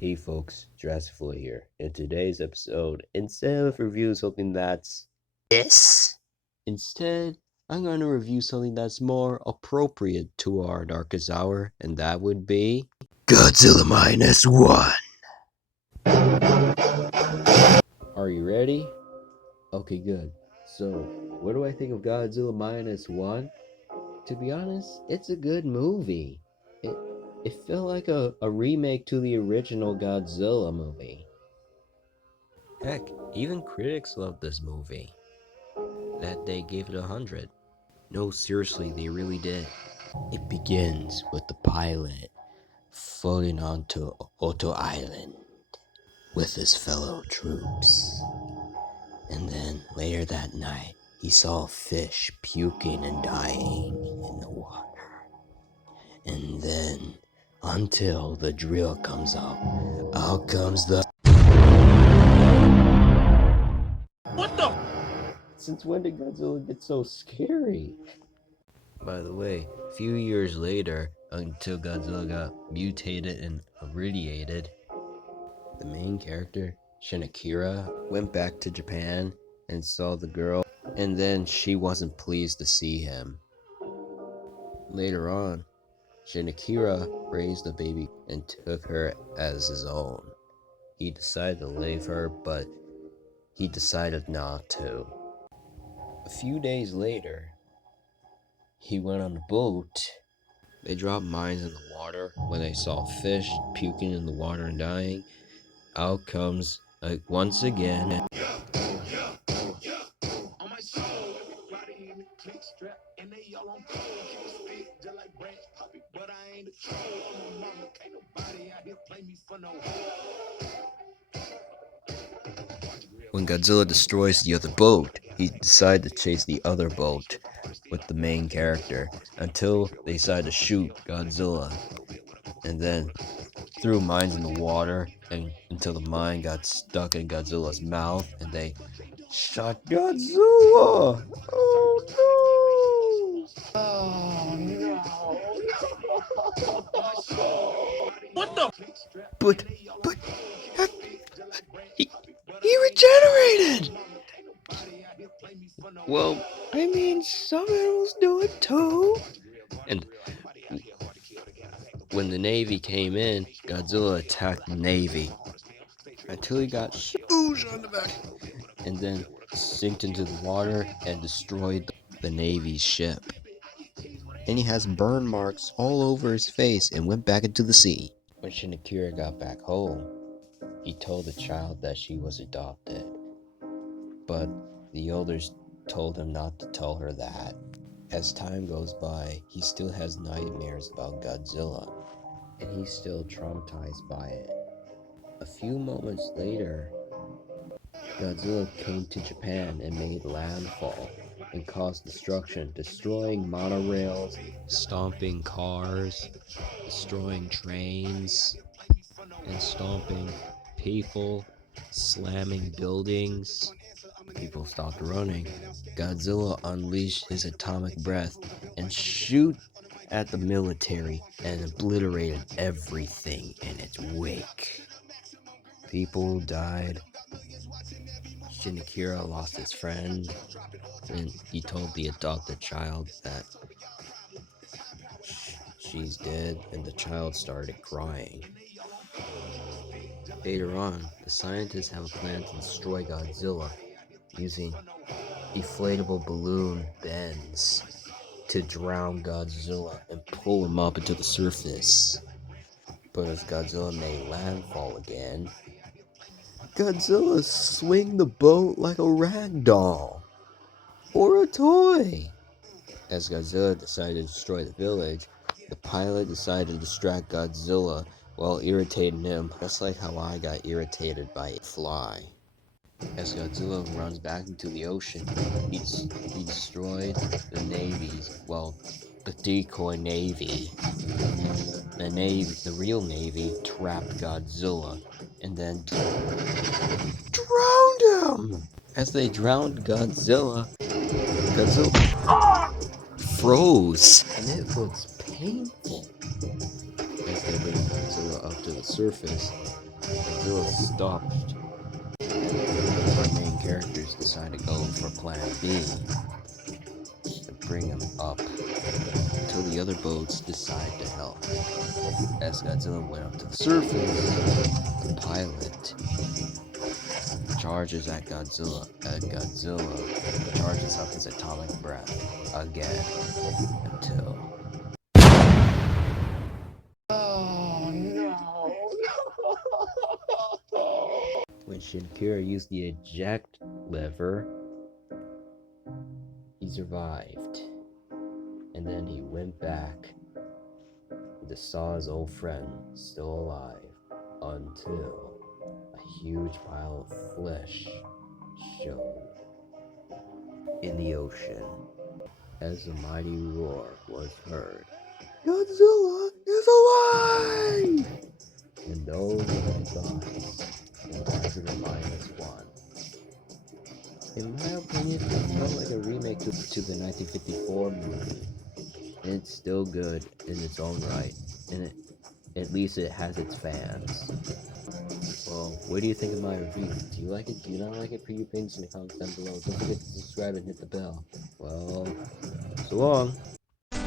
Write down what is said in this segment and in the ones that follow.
Hey folks, Jurassic Floy here. In today's episode, instead of review something that's this, instead I'm going to review something that's more appropriate to our darkest hour, and that would be Godzilla Minus One. Are you ready? Okay, good. So, what do I think of Godzilla Minus One? To be honest, it's a good movie. It it felt like a remake to the original Godzilla movie. Heck, even critics love this movie. That they gave it 100. No, seriously, they really did. It begins with the pilot floating onto Oto Island with his fellow troops. And then later that night, he saw a fish puking and dying in the water. And then, until the drill comes up, out comes the... What the? Since when did Godzilla get so scary? By the way, a few years later, until Godzilla got mutated and irradiated, the main character, Shinakira, went back to Japan and saw the girl, and then she wasn't pleased to see him. Later on, Shinakira raised the baby and took her as his own. He decided to leave her, but he decided not to. A few days later, he went on a boat. They dropped mines in the water. When they saw fish puking in the water and dying, out comes, once again, when Godzilla destroys the other boat, he decided to chase the other boat with the main character until they decided to shoot Godzilla. And then threw mines in the water and until the mine got stuck in Godzilla's mouth and they shot Godzilla. Oh no! Oh no! What the? But uh, he, he regenerated. Well, I mean, some animals do it too. And when the Navy came in, Godzilla attacked the Navy until he got huge on the back and then sinked into the water and destroyed the Navy's ship. And he has burn marks all over his face and went back into the sea. When Shinakira got back home, he told the child that she was adopted. But the elders told him not to tell her that. As time goes by, he still has nightmares about Godzilla, and he's still traumatized by it. A few moments later, Godzilla came to Japan and made landfall and caused destruction, destroying monorails, stomping cars, destroying trains, and stomping people, slamming buildings. People stopped running. Godzilla unleashed his atomic breath and shoot at the military and obliterated everything in its wake. People died. Shinakira lost his friend, and he told the adopted child that she's dead, and the child started crying. Later on, the scientists have a plan to destroy Godzilla using inflatable balloon bends to drown Godzilla and pull him up into the surface. But as Godzilla made landfall again, Godzilla swing the boat like a rag doll or a toy. As Godzilla decided to destroy the village, the pilot decided to distract Godzilla while irritating him, just like how I got irritated by a fly. As Godzilla runs back into the ocean, he destroyed the navies, well, the decoy navy. The real navy trapped Godzilla and then drowned him. As they drowned Godzilla froze, and it was painful. As they bring Godzilla up to the surface, Godzilla stopped, and our main characters decide to go for Plan B to bring him up until the other boats decide to help. As Godzilla went up to the surface, the pilot charges at Godzilla, and Godzilla charges up his atomic breath again until. Oh no! When Shinkira used the eject lever, he survived. And then he went back to saw his old friend still alive until a huge pile of flesh showed in the ocean as a mighty roar was heard. Godzilla is alive! And those are my thoughts on Godzilla -1. In my opinion, it felt like a remake to the 1954 movie. It's still good in its own right, and at least it has its fans. Well, what do you think of my review? Do you like it? Do you not like it? Put your opinions in the comments down below. Don't forget to subscribe and hit the bell. Well, so long.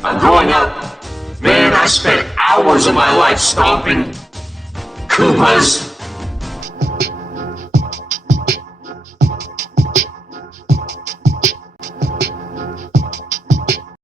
Growing up, man, I spent hours of my life stomping Koopas,